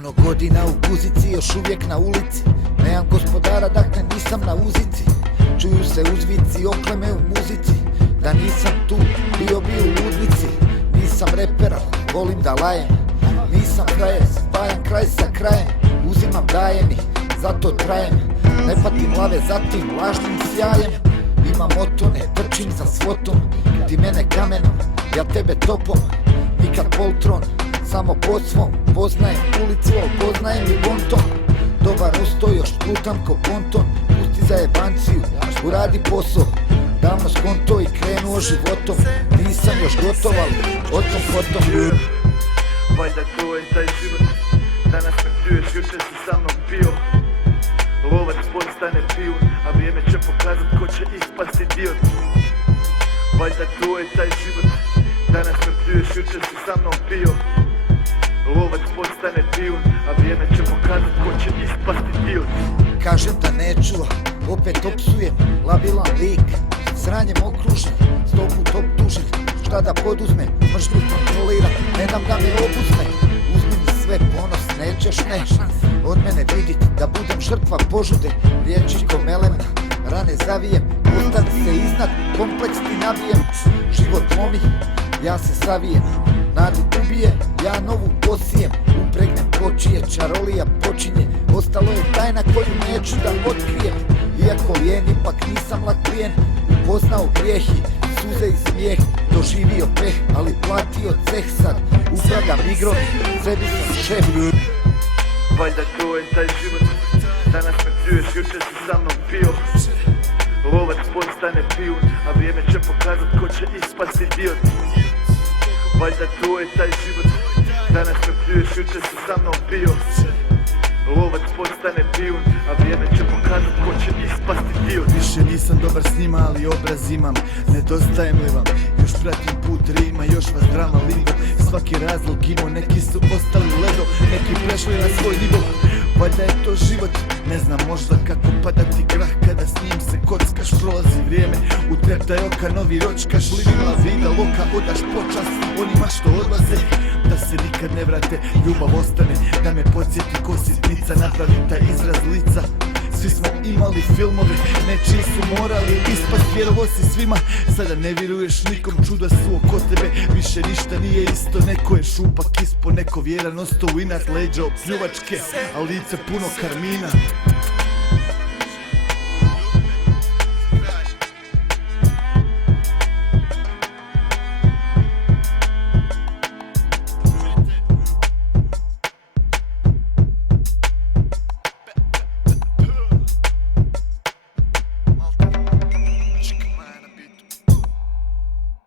Puno godina u guzici, još uvijek na ulici. Nemam gospodara, dakle nisam na uzici. Čuju se uzvici, okleme u muzici. Da nisam tu, bio bi u ludnici. Nisam repera, volim da lajem. Nisam frajer, spajam kraj sa krajem. Uzimam, daje mi, zato trajem. Ne patim lave za tim lažnim sjajem. Imam otone, trčim za svotom. Ti mene kamenom, ja tebe topom. Nikad poltron, samo po svom. Poznajem ulicu, poznajem i bonton. Dobar ostoj, još plutam ko ponton. Pusti za jebanciju, uradi posao. Davno skonto i krenuo životom. Nisam još gotov, ali o tom potom. Valjda to je taj život. Danas me pljuješ, jučer si sa mnom bio. Lovac postane pijun, a vrijeme će pokazat ko će ispast idiot. Valjda to je taj život. Danas me pljuješ, jučer si sa mnom bio. Lovac postane pijun, a vrijeme će pokazat ko će ispast idiot. Kažem da neću, opet opsujem, labilan lik. Sranjem okružen, 100 put optužen. Šta da poduzmem, mržnju kontroliram, ne dam da me obuzme. Uzmi mi sve ponos, nećeš ne. Od mene vidit da budem žrtva požude. Riječi ko melem, rane zavijem. Ustani se iznad, kompleks ti nabijem. Život momi, ja se savijem. Nadu ubije, ja novu posijem. Upregnem kočije, čarolija počinje. Ostalo je tajna koju neću da otkrijem. Iako lijen, ipak nisam lak plijen. Upoznao grijehi, suze i smijeh. Doživio peh, ali platio ceh sad. Upravljam igrom, sebi sam šef. Valjda to je taj život. Danas me pljuješ, jučer si sa mnom bio. Lovac postane pijun, a vrijeme će pokazat ko će ispast idiot. Valjda to je taj život. Danas me pljuješ, jučer si sa mnom bio. Lovac postane pijun, a vrijeme će pokazat ko će ispast idiot. Više nisam dobar s njima, ali obraz imam. Nedostajem li vam? Još pratim put rima, još vas drama ligom. Svaki razlog imao, neki su ostali ledo, neki prešli na svoj nivo. Valjda je to život, ne znam možda kako padati grah kada s njim se kockaš. Prolazi vrijeme, u treptaj oka novi ročkaš. Livila vida loka, odaš počast onima što odlaze, da se nikad ne vrate, ljubav ostane. Da me podsjeti ko sitnica, napravi taj izraz lica. Svi smo imali filmove, nečiji su morali ispast, vjerovo si svima. Sada ne vjeruješ nikom, čuda su oko tebe, više ništa nije isto. Neko je šupak ispo, neko vjeran ostao u inat, leđa opljuvačke, a lice puno karmina.